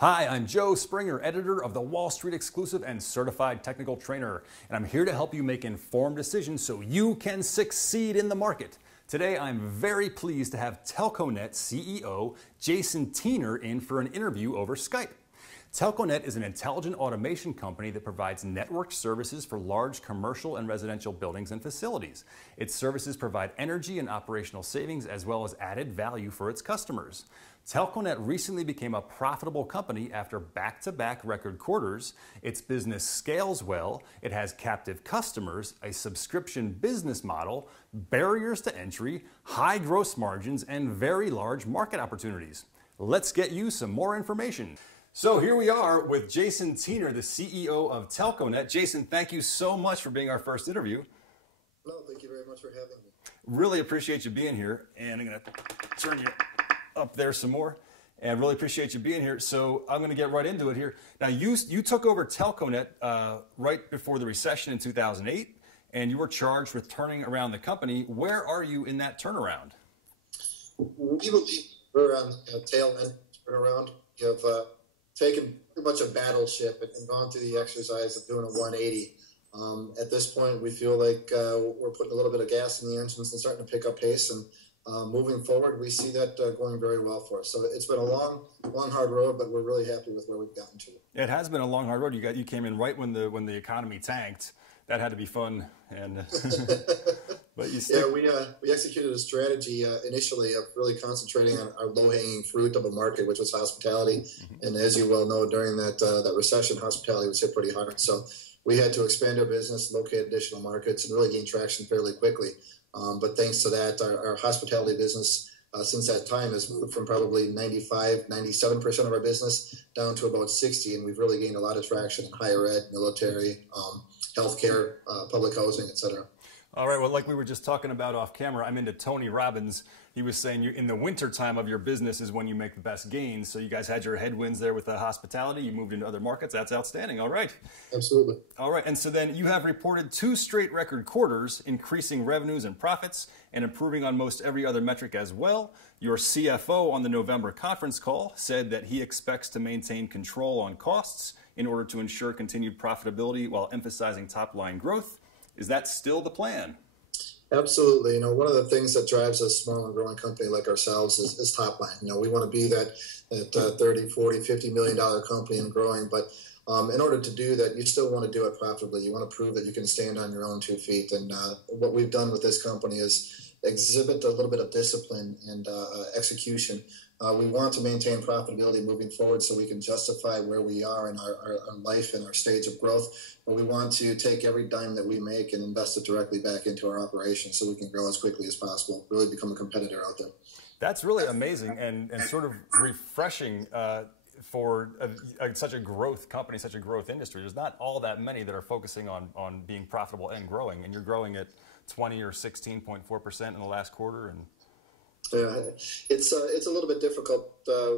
Hi, I'm Joe Springer, editor of the Wall Street Exclusive and certified technical trainer, and I'm here to help you make informed decisions so you can succeed in the market. Today, I'm very pleased to have Telkonet CEO Jason Tienor in for an interview over Skype. Telkonet is an intelligent automation company that provides network services for large commercial and residential buildings and facilities. Its services provide energy and operational savings as well as added value for its customers. Telkonet recently became a profitable company after back-to-back record quarters. Its business scales well, it has captive customers, a subscription business model, barriers to entry, high gross margins, and very large market opportunities. Let's get you some more information. So here we are with Jason Tienor, the CEO of Telkonet. Jason, thank you so much for being our first interview. No, thank you very much for having me. Really appreciate you being here, and I'm going to turn you up there some more, and really appreciate you being here. So I'm going to get right into it here. Now, you took over Telkonet right before the recession in 2008, and you were charged with turning around the company. Where are you in that turnaround? We believe we're on the tail end turnaround. We have taken pretty much a battleship and gone through the exercise of doing a 180. At this point, we feel like we're putting a little bit of gas in the engines and starting to pick up pace. And moving forward, we see that going very well for us. So it's been a long, hard road, but we're really happy with where we've gotten to. It has been a long, hard road. You came in right when the economy tanked. That had to be fun, and but you still... Yeah, we executed a strategy initially of really concentrating on our low-hanging fruit of a market, which was hospitality. Mm-hmm. And as you well know, during that recession, hospitality was hit pretty hard. So we had to expand our business, locate additional markets, and really gain traction fairly quickly. But thanks to that, our hospitality business since that time has moved from probably 97% of our business down to about 60%, and we've really gained a lot of traction in higher ed, military, healthcare, public housing, etc. All right. Well, like we were just talking about off camera, I'm into Tony Robbins. He was saying in the winter time of your business is when you make the best gains. So you guys had your headwinds there with the hospitality. You moved into other markets. That's outstanding. All right. Absolutely. All right. And so then you have reported 2 straight record quarters, increasing revenues and profits and improving on most every other metric as well. Your CFO on the November conference call said that he expects to maintain control on costs in order to ensure continued profitability while emphasizing top-line growth. Is that still the plan? Absolutely. You know, one of the things that drives a small and growing company like ourselves is top line. You know, we want to be that 30, 40, $50 million company and growing. But in order to do that, you still want to do it profitably. You want to prove that you can stand on your own 2 feet. And what we've done with this company is exhibit a little bit of discipline and execution. We want to maintain profitability moving forward so we can justify where we are in our life and our stage of growth. But we want to take every dime that we make and invest it directly back into our operation so we can grow as quickly as possible, really become a competitor out there. That's really amazing and sort of refreshing for such a growth company, such a growth industry. There's not all that many that are focusing on being profitable and growing, and you're growing at 20 or 16.4% in the last quarter. And it's a little bit difficult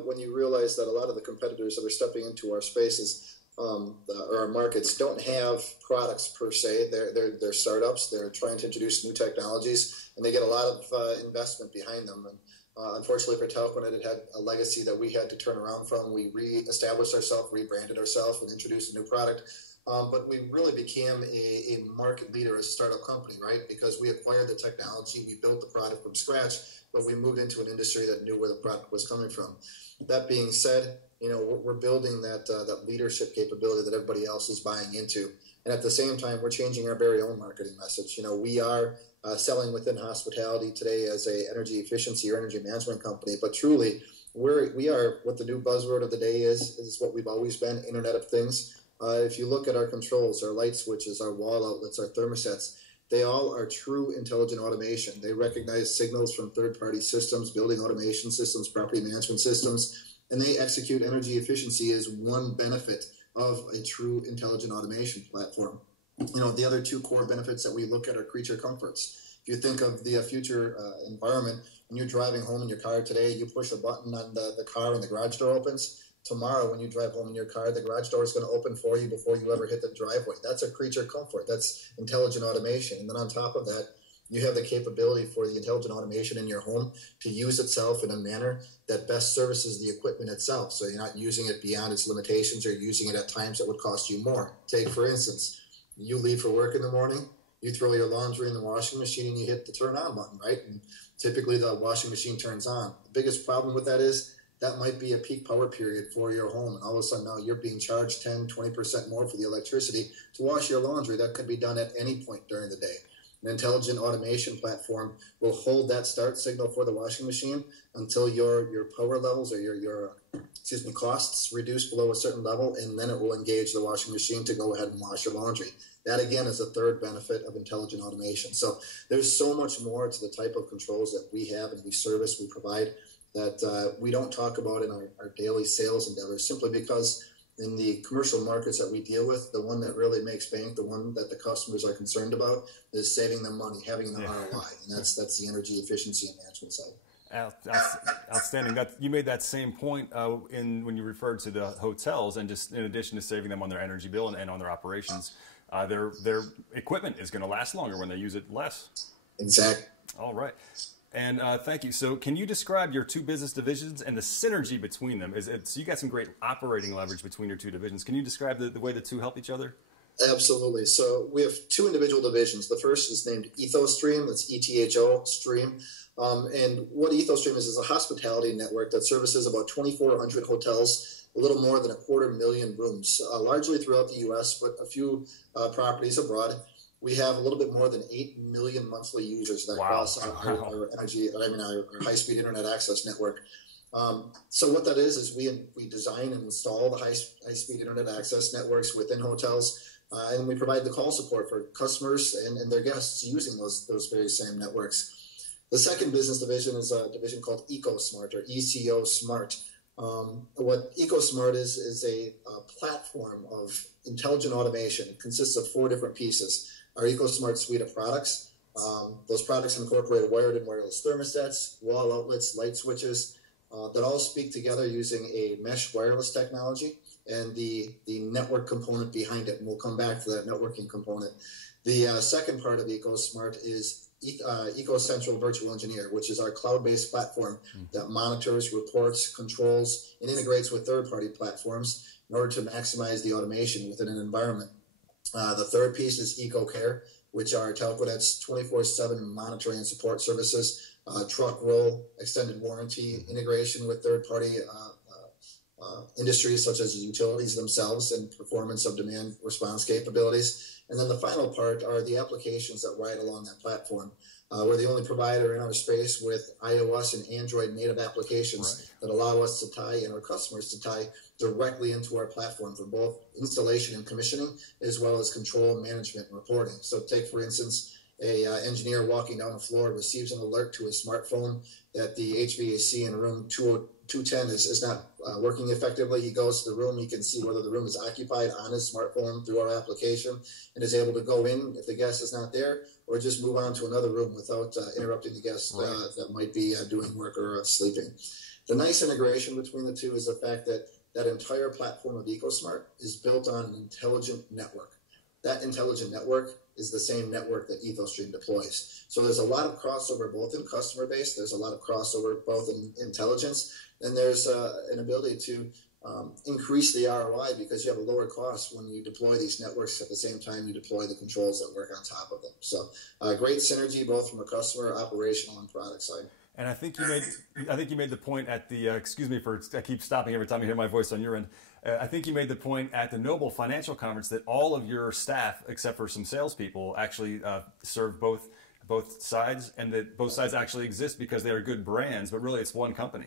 when you realize that a lot of the competitors that are stepping into our spaces or our markets don't have products per se. They're startups. They're trying to introduce new technologies, and they get a lot of investment behind them. And unfortunately for Telkonet, it had a legacy that we had to turn around from. We re-established ourselves, rebranded ourselves, and introduced a new product. But we really became a market leader as a startup company, right? Because we acquired the technology, we built the product from scratch, but we moved into an industry that knew where the product was coming from. That being said, you know, we're building that leadership capability that everybody else is buying into. And at the same time, we're changing our very own marketing message. You know, we are selling within hospitality today as a energy efficiency or energy management company, but truly we are what the new buzzword of the day is what we've always been, Internet of Things. If you look at our controls, our light switches, our wall outlets, our thermostats, they all are true intelligent automation. They recognize signals from third-party systems, building automation systems, property management systems, and they execute energy efficiency as one benefit of a true intelligent automation platform. You know, the other 2 core benefits that we look at are creature comforts. If you think of the future environment, when you're driving home in your car today, you push a button on the car and the garage door opens. Tomorrow, when you drive home in your car, the garage door is going to open for you before you ever hit the driveway. That's a creature comfort. That's intelligent automation. And then on top of that, You have the capability for the intelligent automation in your home to use itself in a manner that best services the equipment itself. So you're not using it beyond its limitations or using it at times that would cost you more. Take, for instance, you leave for work in the morning, you throw your laundry in the washing machine and you hit the turn on button, right? And typically the washing machine turns on. The biggest problem with that is that might be a peak power period for your home. And all of a sudden now you're being charged 10, 20% more for the electricity to wash your laundry. That could be done at any point during the day. An intelligent automation platform will hold that start signal for the washing machine until your power levels or your costs reduce below a certain level, and then it will engage the washing machine to go ahead and wash your laundry. That, again, is a third benefit of intelligent automation. So there's so much more to the type of controls that we have and we service, we provide, that we don't talk about in our daily sales endeavors, simply because in the commercial markets that we deal with, the one that really makes bank, the one that the customers are concerned about, is saving them money, having the ROI, and that's the energy efficiency and management side. Outstanding. You made that same point when you referred to the hotels, and just in addition to saving them on their energy bill and on their operations, their equipment is going to last longer when they use it less. Exactly. All right. And thank you. So can you describe your two business divisions and the synergy between them? So you got some great operating leverage between your two divisions. Can you describe the way the two help each other? Absolutely. So we have two individual divisions. The first is named EthoStream. That's ETHO Stream. And what EthoStream is a hospitality network that services about 2,400 hotels, a little more than 250,000 rooms, largely throughout the U.S., but a few properties abroad. We have a little bit more than 8 million monthly users that cross our high-speed internet access network. So what that is we design and install the high-speed internet access networks within hotels, and we provide the call support for customers and their guests using those very same networks. The second business division is a division called EcoSmart, or ECO Smart. What EcoSmart is a platform of intelligent automation. It consists of 4 different pieces. Our EcoSmart suite of products. Those products incorporate wired and wireless thermostats, wall outlets, light switches that all speak together using a mesh wireless technology and the network component behind it. And we'll come back to that networking component. The second part of EcoSmart is EcoCentral Virtual Engineer, which is our cloud-based platform that monitors, reports, controls, and integrates with third-party platforms in order to maximize the automation within an environment. The third piece is EcoCare, which are Telkonet's 24/7 monitoring and support services, truck roll, extended warranty, integration with third-party industries such as utilities themselves, and performance of demand response capabilities. And then the final part are the applications that ride along that platform. We're the only provider in our space with iOS and Android native applications that allow us to tie, and our customers to tie directly into our platform for both installation and commissioning, as well as control, management, and reporting. So take, for instance, a engineer walking down the floor receives an alert to his smartphone that the HVAC in room 210 is not working effectively. He goes to the room. He can see whether the room is occupied on his smartphone through our application, and is able to go in if the guest is not there, or just move on to another room without interrupting the guest that might be doing work or sleeping. The nice integration between the two is the fact that that entire platform of EcoSmart is built on an intelligent network. That intelligent network is the same network that EthoStream deploys. So there's a lot of crossover both in customer base, there's a lot of crossover both in intelligence, and there's an ability to increase the ROI because you have a lower cost when you deploy these networks at the same time you deploy the controls that work on top of them. So great synergy both from a customer, operational, and product side. And I think you made the point at the excuse me for I keep stopping every time you hear my voice on your end. I think you made the point at the Noble Financial Conference that all of your staff, except for some salespeople, actually serve both sides, and that both sides actually exist because they are good brands, but really it's one company.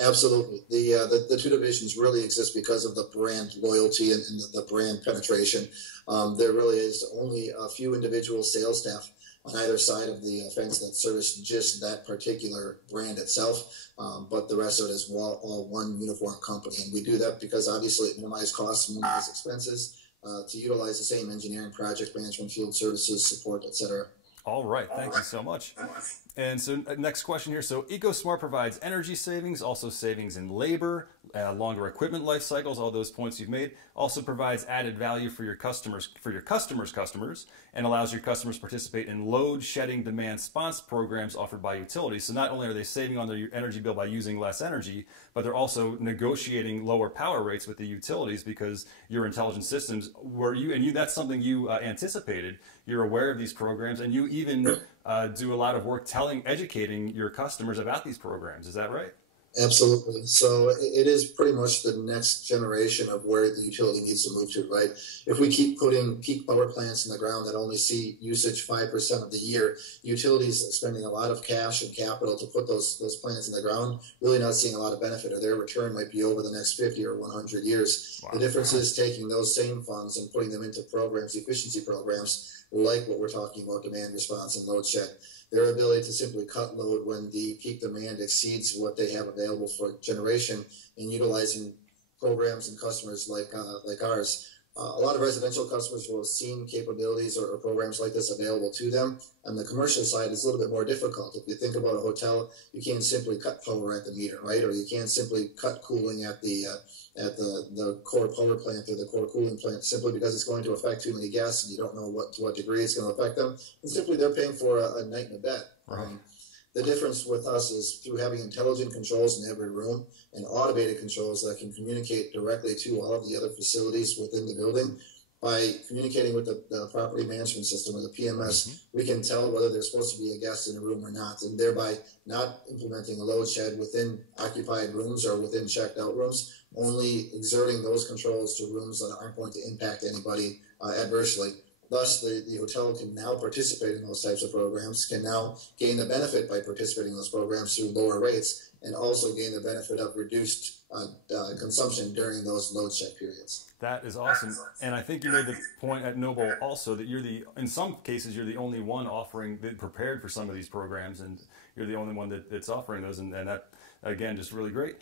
Absolutely. The two divisions really exist because of the brand loyalty and the brand penetration. There really is only a few individual sales staff on either side of the fence that service just that particular brand itself, but the rest of it is all one uniform company. And we do that because obviously it minimizes costs, minimizes expenses, to utilize the same engineering, project management, field services, support, etc. All right. Thank you so much. And so next question here. So EcoSmart provides energy savings, also savings in labor, longer equipment life cycles, all those points you've made. Also provides added value for your customers, customers, and allows your customers to participate in load shedding demand response programs offered by utilities. So not only are they saving on their energy bill by using less energy, but they're also negotiating lower power rates with the utilities because your intelligent systems that's something you anticipated. You're aware of these programs, and you even do a lot of work educating your customers about these programs. Is that right? Absolutely. So it is pretty much the next generation of where the utility needs to move to, right? If we keep putting peak power plants in the ground that only see usage 5% of the year, utilities are spending a lot of cash and capital to put those plants in the ground, really not seeing a lot of benefit, or their return might be over the next 50 or 100 years. Wow. The difference is taking those same funds and putting them into programs, efficiency programs, like what we're talking about, demand response and load shed. Their ability to simply cut load when the peak demand exceeds what they have available for generation, and utilizing programs and customers like ours. A lot of residential customers will have seen capabilities or programs like this available to them. On the commercial side, it's a little bit more difficult. If you think about a hotel, you can't simply cut power at the meter, right? Or you can't simply cut cooling at the core power plant or the core cooling plant, simply because it's going to affect too many guests and you don't know to what degree it's going to affect them. And simply they're paying for a night in a bed. Right. The difference with us is through having intelligent controls in every room and automated controls that can communicate directly to all of the other facilities within the building. By communicating with the property management system or the PMS, we can tell whether there's supposed to be a guest in a room or not, and thereby not implementing a load shed within occupied rooms or within checked out rooms, only exerting those controls to rooms that aren't going to impact anybody adversely. Thus, the hotel can now participate in those types of programs, can now gain the benefit by participating in those programs through lower rates, and also gain the benefit of reduced consumption during those load shed periods. That is awesome. And I think you made the point at Noble also that in some cases, you're the only one prepared for some of these programs, and you're the only one that's offering those, and that, again, just really great.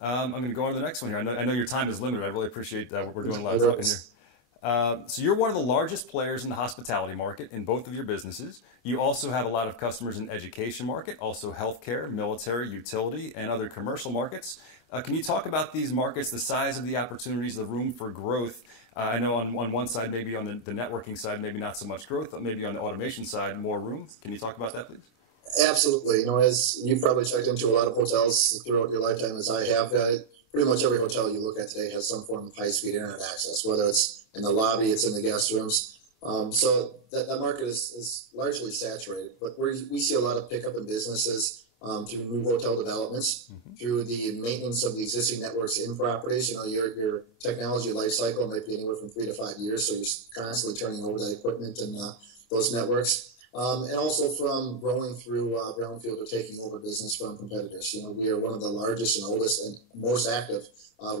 I'm going to go on to the next one here. I know your time is limited. I really appreciate that. We're doing a lot of talking here. So you're one of the largest players in the hospitality market in both of your businesses. You also have a lot of customers in education market, also healthcare, military, utility, and other commercial markets. Can you talk about these markets, the size of the opportunities, the room for growth? I know on one side, maybe on the networking side, maybe not so much growth, but maybe on the automation side, more room. Can you talk about that, please? Absolutely. As you've probably checked into a lot of hotels throughout your lifetime, as I have, pretty much every hotel you look at today has some form of high-speed internet access, whether it's in the lobby, it's in the guest rooms. So that market is largely saturated, but we see a lot of pickup in businesses through new hotel developments, through the maintenance of the existing networks in properties. Your technology life cycle might be anywhere from 3 to 5 years, so you're constantly turning over that equipment and those networks. And also from growing through brownfield or taking over business from competitors. We are one of the largest and oldest and most active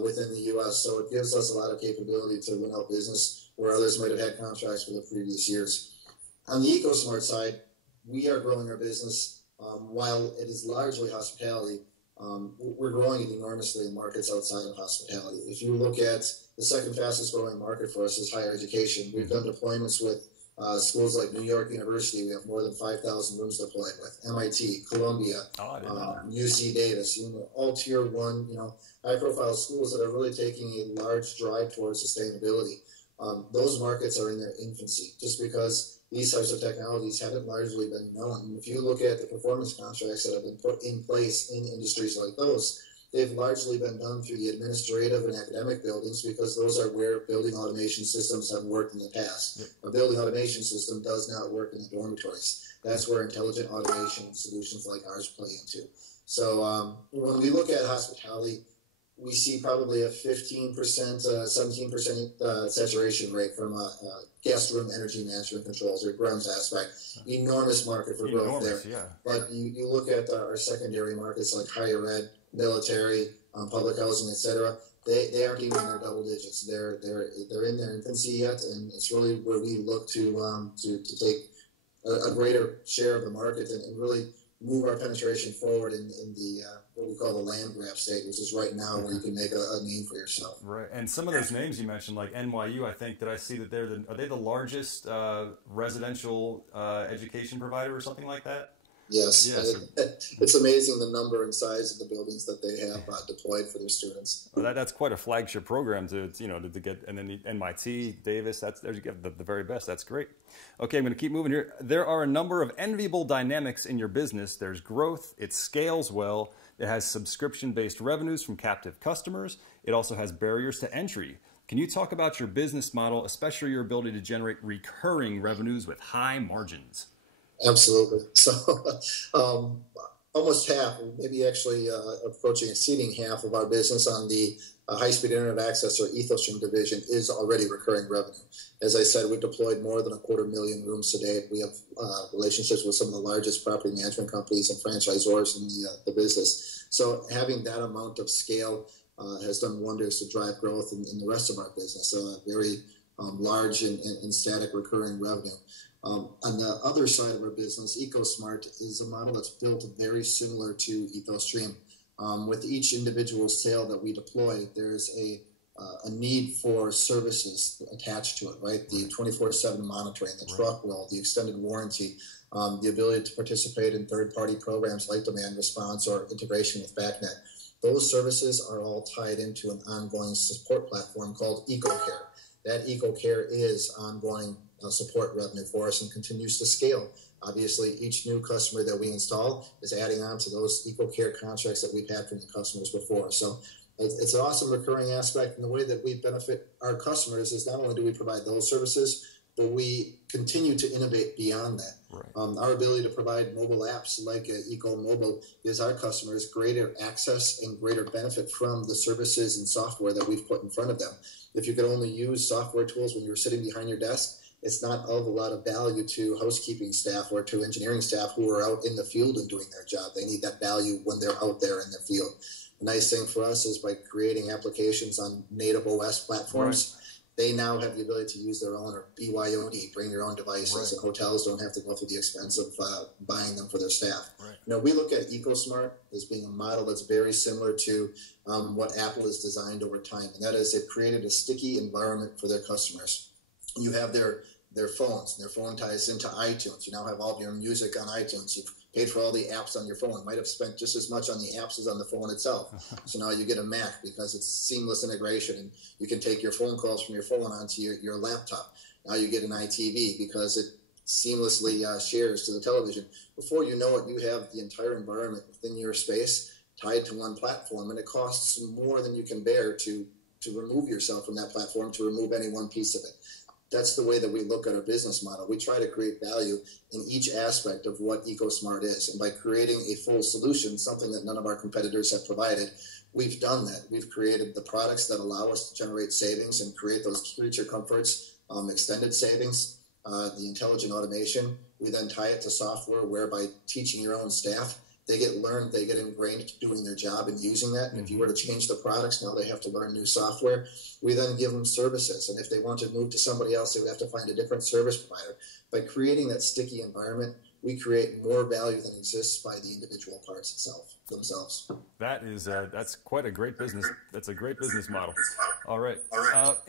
within the U.S., so it gives us a lot of capability to win out business where others might have had contracts for the previous years. On the EcoSmart side, we are growing our business. While it is largely hospitality, we're growing it enormously in markets outside of hospitality. If you look at the second fastest growing market for us is higher education. We've done deployments with schools like New York University. We have more than 5,000 rooms deployed with MIT, Columbia, UC Davis, all tier one, high-profile schools that are really taking a large drive towards sustainability. Those markets are in their infancy, just because these types of technologies haven't largely been known. And if you look at the performance contracts that have been put in place in industries like those, they've largely been done through the administrative and academic buildings, because those are where building automation systems have worked in the past. Yep. A building automation system does not work in the dormitories. That's where intelligent automation solutions like ours play into. So when we look at hospitality, we see probably a 15%, 17% saturation rate from guest room energy management controls or GREMS aspect. Enormous market for growth there. Yeah. But you look at our secondary markets like higher ed, military, public housing, etc. They aren't even in their double digits. They're in their infancy yet, and it's really where we look to take a greater share of the market and really move our penetration forward in the what we call the land grab state, which is right now where you can make a name for yourself. Right, and some of those names you mentioned, like NYU, I think that I see that are they the largest residential education provider or something like that? Yes, Yeah, it's amazing the number and size of the buildings that they have deployed for their students. well, that's quite a flagship program to get, and then MIT, Davis. There you get the very best. That's great. Okay, I'm going to keep moving here. There are a number of enviable dynamics in your business. There's growth. It scales well. It has subscription-based revenues from captive customers. It also has barriers to entry. Can you talk about your business model, especially your ability to generate recurring revenues with high margins? Absolutely. So almost half, maybe actually approaching, exceeding half of our business on the high-speed internet access or EthoStream division is already recurring revenue. As I said, we've deployed more than 250,000 rooms to date. We have relationships with some of the largest property management companies and franchisors in the business. So having that amount of scale has done wonders to drive growth in the rest of our business, very large and static recurring revenue. On the other side of our business, EcoSmart is a model that's built very similar to EthoStream. With each individual sale that we deploy, there's a need for services attached to it, right? The 24/7 monitoring, the truck roll, the extended warranty, the ability to participate in third-party programs like demand response or integration with BACnet. Those services are all tied into an ongoing support platform called EcoCare. That EcoCare is ongoing support revenue for us and continues to scale. Obviously, each new customer that we install is adding on to those EcoCare contracts that we've had from the customers before. So it's an awesome recurring aspect. And the way that we benefit our customers is not only do we provide those services, but we continue to innovate beyond that. Right. Our ability to provide mobile apps like Eco Mobile gives our customers greater access and greater benefit from the services and software that we've put in front of them. If you could only use software tools when you're sitting behind your desk, it's not of a lot of value to housekeeping staff or to engineering staff who are out in the field and doing their job. They need that value when they're out there in the field. The nice thing for us is by creating applications on native OS platforms, they now have the ability to use their own, or BYOD, bring your own devices, and hotels don't have to go through the expense of buying them for their staff. We look at EcoSmart as being a model that's very similar to what Apple has designed over time, and that is it created a sticky environment for their customers. You have their phones, and their phone ties into iTunes. You now have all of your music on iTunes. You've paid for all the apps on your phone. Might have spent just as much on the apps as on the phone itself. So now you get a Mac because it's seamless integration, and you can take your phone calls from your phone onto your laptop. Now you get an iTV because it seamlessly shares to the television. Before you know it, you have the entire environment within your space tied to one platform, and it costs more than you can bear to remove yourself from that platform, to remove any one piece of it. That's the way that we look at our business model. We try to create value in each aspect of what EcoSmart is. And by creating a full solution, something that none of our competitors have provided, we've done that. We've created the products that allow us to generate savings and create those creature comforts, extended savings, the intelligent automation. We then tie it to software whereby teaching your own staff, they get ingrained doing their job and using that. And if you were to change the products, now they have to learn new software. We then give them services. And if they want to move to somebody else, they would have to find a different service provider. By creating that sticky environment, we create more value than exists by the individual parts themselves. That's quite a great business. That's a great business model. All right.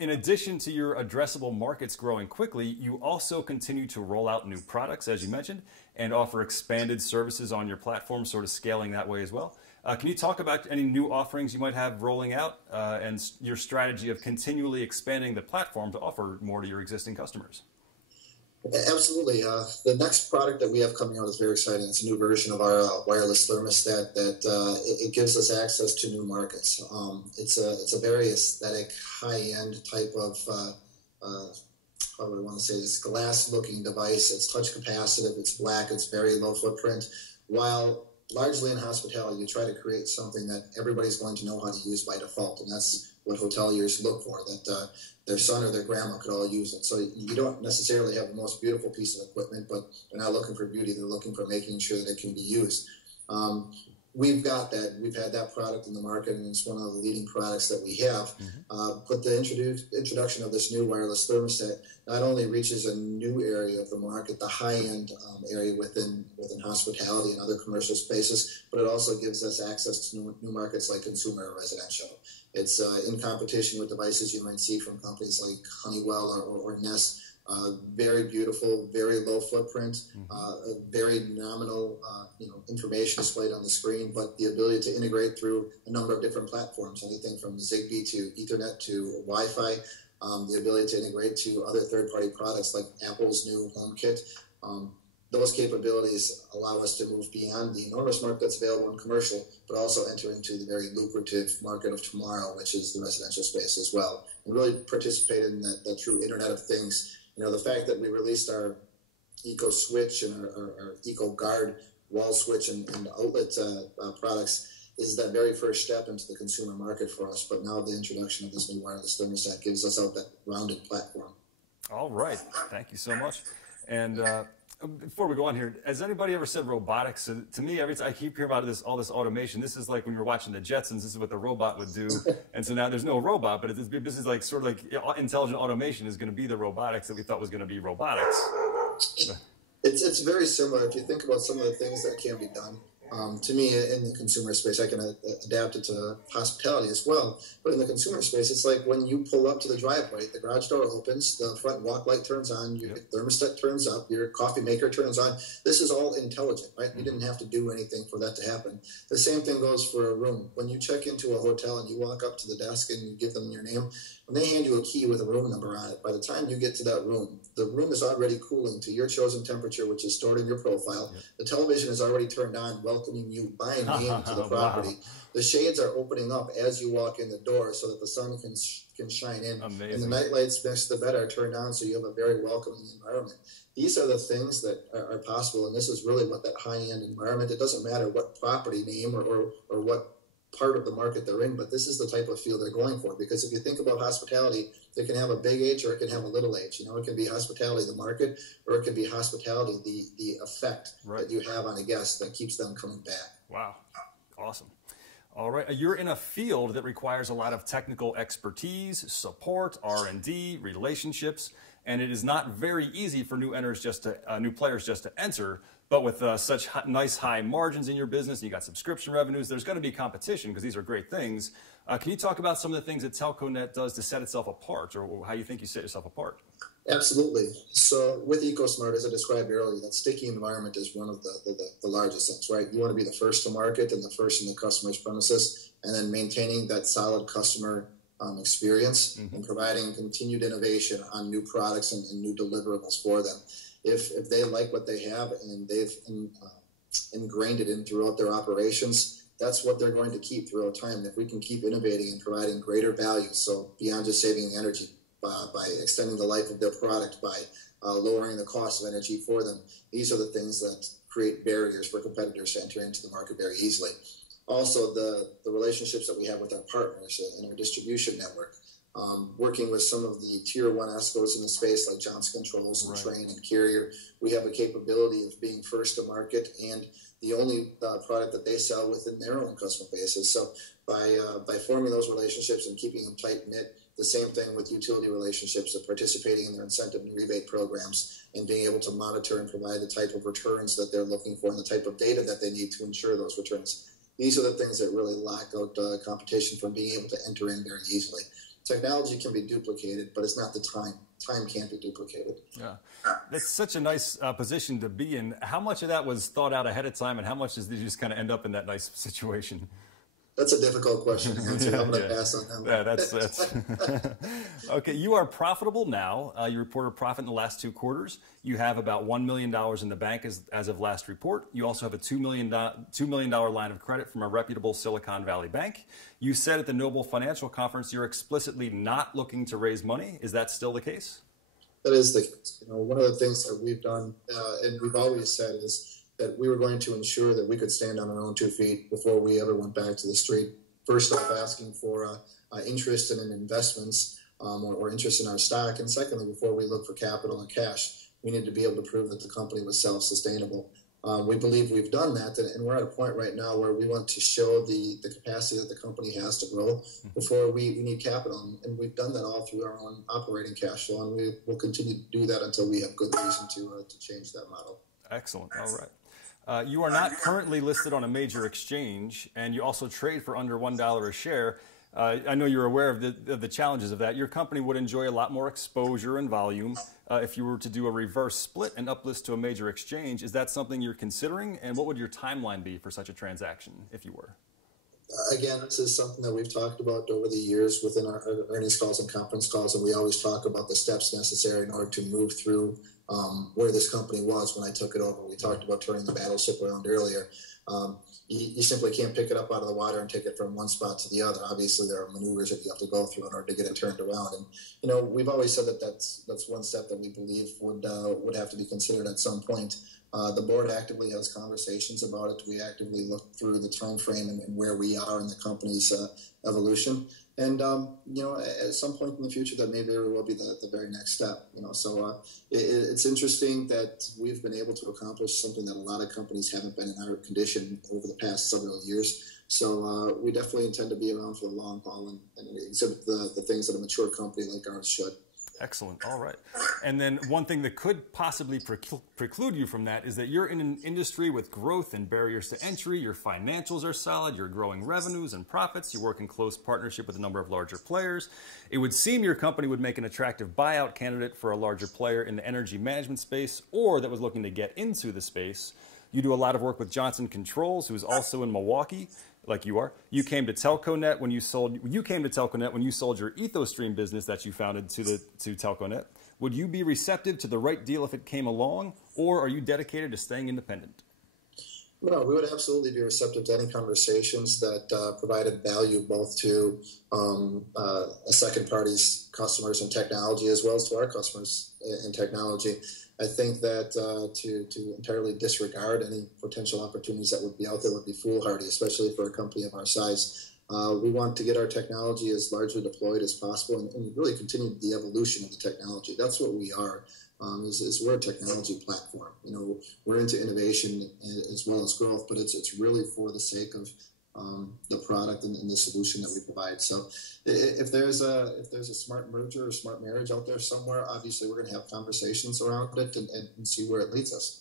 In addition to your addressable markets growing quickly, you also continue to roll out new products, as you mentioned, and offer expanded services on your platform, sort of scaling that way as well. Can you talk about any new offerings you might have rolling out and your strategy of continually expanding the platform to offer more to your existing customers? Absolutely. The next product that we have coming out is very exciting. It's a new version of our wireless thermostat that it gives us access to new markets. It's a very aesthetic, high-end type of, how do I want to say this, glass-looking device. It's touch capacitive, it's black, it's very low footprint. While largely in hospitality, you try to create something that everybody's going to know how to use by default, and that's what hoteliers look for, that their son or their grandma could all use it. So you don't necessarily have the most beautiful piece of equipment, but they're not looking for beauty. They're looking for making sure that it can be used. We've got that. We've had that product in the market, and it's one of the leading products that we have. But the introduction of this new wireless thermostat not only reaches a new area of the market, the high-end area within hospitality and other commercial spaces, but it also gives us access to new markets like consumer and residential. It's in competition with devices you might see from companies like Honeywell or Nest Very beautiful, very low footprint, very nominal, information displayed on the screen, but the ability to integrate through a number of different platforms, anything from Zigbee to Ethernet to Wi-Fi, the ability to integrate to other third-party products like Apple's new HomeKit. Those capabilities allow us to move beyond the enormous market that's available in commercial, but also enter into the very lucrative market of tomorrow, which is the residential space as well, and really participate in that true Internet of Things. The fact that we released our Eco Switch and our Eco Guard wall switch and outlet products is that very first step into the consumer market for us. But now the introduction of this new wireless thermostat gives us out that rounded platform. All right. Thank you so much. And before we go on here, has anybody ever said robotics? To me, every time I keep hearing about all this automation, this is like when you're watching the Jetsons, this is what the robot would do. And so now there's no robot, but this is like sort of like intelligent automation is going to be the robotics that we thought was going to be robotics. It's very similar. If you think about some of the things that can be done, to me, in the consumer space, I can adapt it to hospitality as well. But in the consumer space, it's like when you pull up to the driveway, the garage door opens, the front walk light turns on, your thermostat turns up, your coffee maker turns on. This is all intelligent, right? You didn't have to do anything for that to happen. The same thing goes for a room. When you check into a hotel and you walk up to the desk and you give them your name, when they hand you a key with a room number on it, by the time you get to that room, the room is already cooling to your chosen temperature, which is stored in your profile. Yep. The television is already turned on, welcoming you by name to the property. Wow. The shades are opening up as you walk in the door so that the sun can shine in. Amazing. And the night lights next to the bed are turned on so you have a very welcoming environment. These are the things that are possible, and this is really what that high-end environment, it doesn't matter what property name or what part of the market they're in, but this is the type of feel they're going for. Because if you think about hospitality, it can have a big H or it can have a little h. It can be hospitality, the market, or it can be hospitality, the effect that you have on a guest that keeps them coming back. Wow. Awesome. All right. You're in a field that requires a lot of technical expertise, support, R&D, relationships, and it is not very easy for new players just to enter. But with such nice high margins in your business, and you got subscription revenues, there's going to be competition because these are great things. Can you talk about some of the things that Telkonet does to set itself apart, or how you think you set yourself apart? Absolutely. So with EcoSmart, as I described earlier, that sticky environment is one of the largest things, right? You want to be the first to market and the first in the customer's premises, and then maintaining that solid customer experience and providing continued innovation on new products and new deliverables for them. If they like what they have and they've ingrained it in throughout their operations, that's what they're going to keep throughout time. If we can keep innovating and providing greater value, so beyond just saving energy, by extending the life of their product, by lowering the cost of energy for them, these are the things that create barriers for competitors to enter into the market very easily. Also, the relationships that we have with our partners in our distribution network. Working with some of the tier 1 ESCOs in the space like Johnson Controls and Trane and Carrier, we have a capability of being first to market and the only product that they sell within their own customer bases. So by forming those relationships and keeping them tight-knit, the same thing with utility relationships of participating in their incentive and rebate programs and being able to monitor and provide the type of returns that they're looking for and the type of data that they need to ensure those returns. These are the things that really lock out competition from being able to enter in very easily. Technology can be duplicated, but it's not the time. Time can't be duplicated. Yeah, that's such a nice position to be in. How much of that was thought out ahead of time, and how much did you just kind of end up in that nice situation? That's a difficult question to answer. I'm going to pass on that one. That's okay. You are profitable now. You reported a profit in the last 2 quarters. You have about $1 million in the bank as of last report. You also have a $2 million line of credit from a reputable Silicon Valley bank. You said at the Noble Financial Conference you're explicitly not looking to raise money. Is that still the case? That is the case. One of the things that we've done, and we've always said, is that we were going to ensure that we could stand on our own 2 feet before we ever went back to the street. First off, asking for interest in investments or interest in our stock. And secondly, before we look for capital and cash, we need to be able to prove that the company was self-sustainable. We believe we've done that, and we're at a point right now where we want to show the capacity that the company has to grow before we need capital. And we've done that all through our own operating cash flow, and we will continue to do that until we have good reason to change that model. Excellent. All right. You are not currently listed on a major exchange, and you also trade for under $1 a share. I know you're aware of the challenges of that. Your company would enjoy a lot more exposure and volume if you were to do a reverse split and uplist to a major exchange. Is that something you're considering? And what would your timeline be for such a transaction if you were? Again, this is something that we've talked about over the years within our earnings calls and conference calls, and we always talk about the steps necessary in order to move through where this company was when I took it over. We talked about turning the battleship around earlier. You simply can't pick it up out of the water and take it from one spot to the other. Obviously, there are maneuvers that you have to go through in order to get it turned around. And we've always said that that's one step that we believe would have to be considered at some point. The board actively has conversations about it. We actively look through the time frame and where we are in the company's evolution. And, at some point in the future, that maybe will be the very next step. So it's interesting that we've been able to accomplish something that a lot of companies haven't been in our condition over the past several years. So we definitely intend to be around for the long haul and exhibit the things that a mature company like ours should. Excellent. All right. And then one thing that could possibly preclude you from that is that you're in an industry with growth and barriers to entry. Your financials are solid. You're growing revenues and profits. You work in close partnership with a number of larger players. It would seem your company would make an attractive buyout candidate for a larger player in the energy management space or that was looking to get into the space. You do a lot of work with Johnson Controls, who's also in Milwaukee, like you are. You came to Telkonet when you sold your EthoStream business that you founded to Telkonet. Would you be receptive to the right deal if it came along, or are you dedicated to staying independent? No, we would absolutely be receptive to any conversations that provided value both to a second party's customers and technology as well as to our customers and technology. I think that to entirely disregard any potential opportunities that would be out there would be foolhardy, especially for a company of our size. We want to get our technology as largely deployed as possible and really continue the evolution of the technology. That's what we are. We're a technology platform. We're into innovation as well as growth, but it's really for the sake of the product and the solution that we provide. So if there's a smart merger or smart marriage out there somewhere, obviously we're going to have conversations around it and see where it leads us.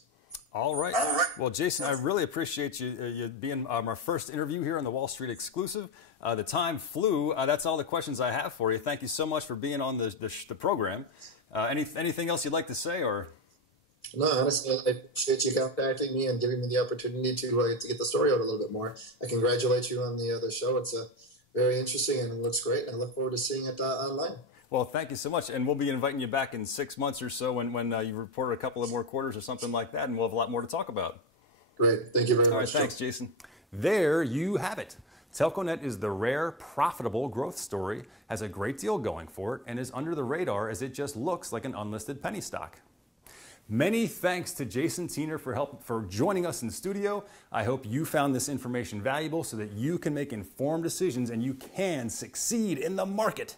All right. Well, Jason, I really appreciate you being our first interview here on the Wall Street Exclusive. The time flew. That's all the questions I have for you. Thank you so much for being on the program. Anything else you'd like to say, or? No, honestly, I appreciate you contacting me and giving me the opportunity to get the story out a little bit more. I congratulate you on the show. It's very interesting and it looks great. And I look forward to seeing it online. Well, thank you so much. And we'll be inviting you back in 6 months or so when you report a couple of more quarters or something like that, and we'll have a lot more to talk about. Great. Thank you very much. All right, thanks, Jason. There you have it. Telkonet is the rare, profitable growth story, has a great deal going for it, and is under the radar as it just looks like an unlisted penny stock. Many thanks to Jason Tienor for joining us in the studio. I hope you found this information valuable so that you can make informed decisions and you can succeed in the market.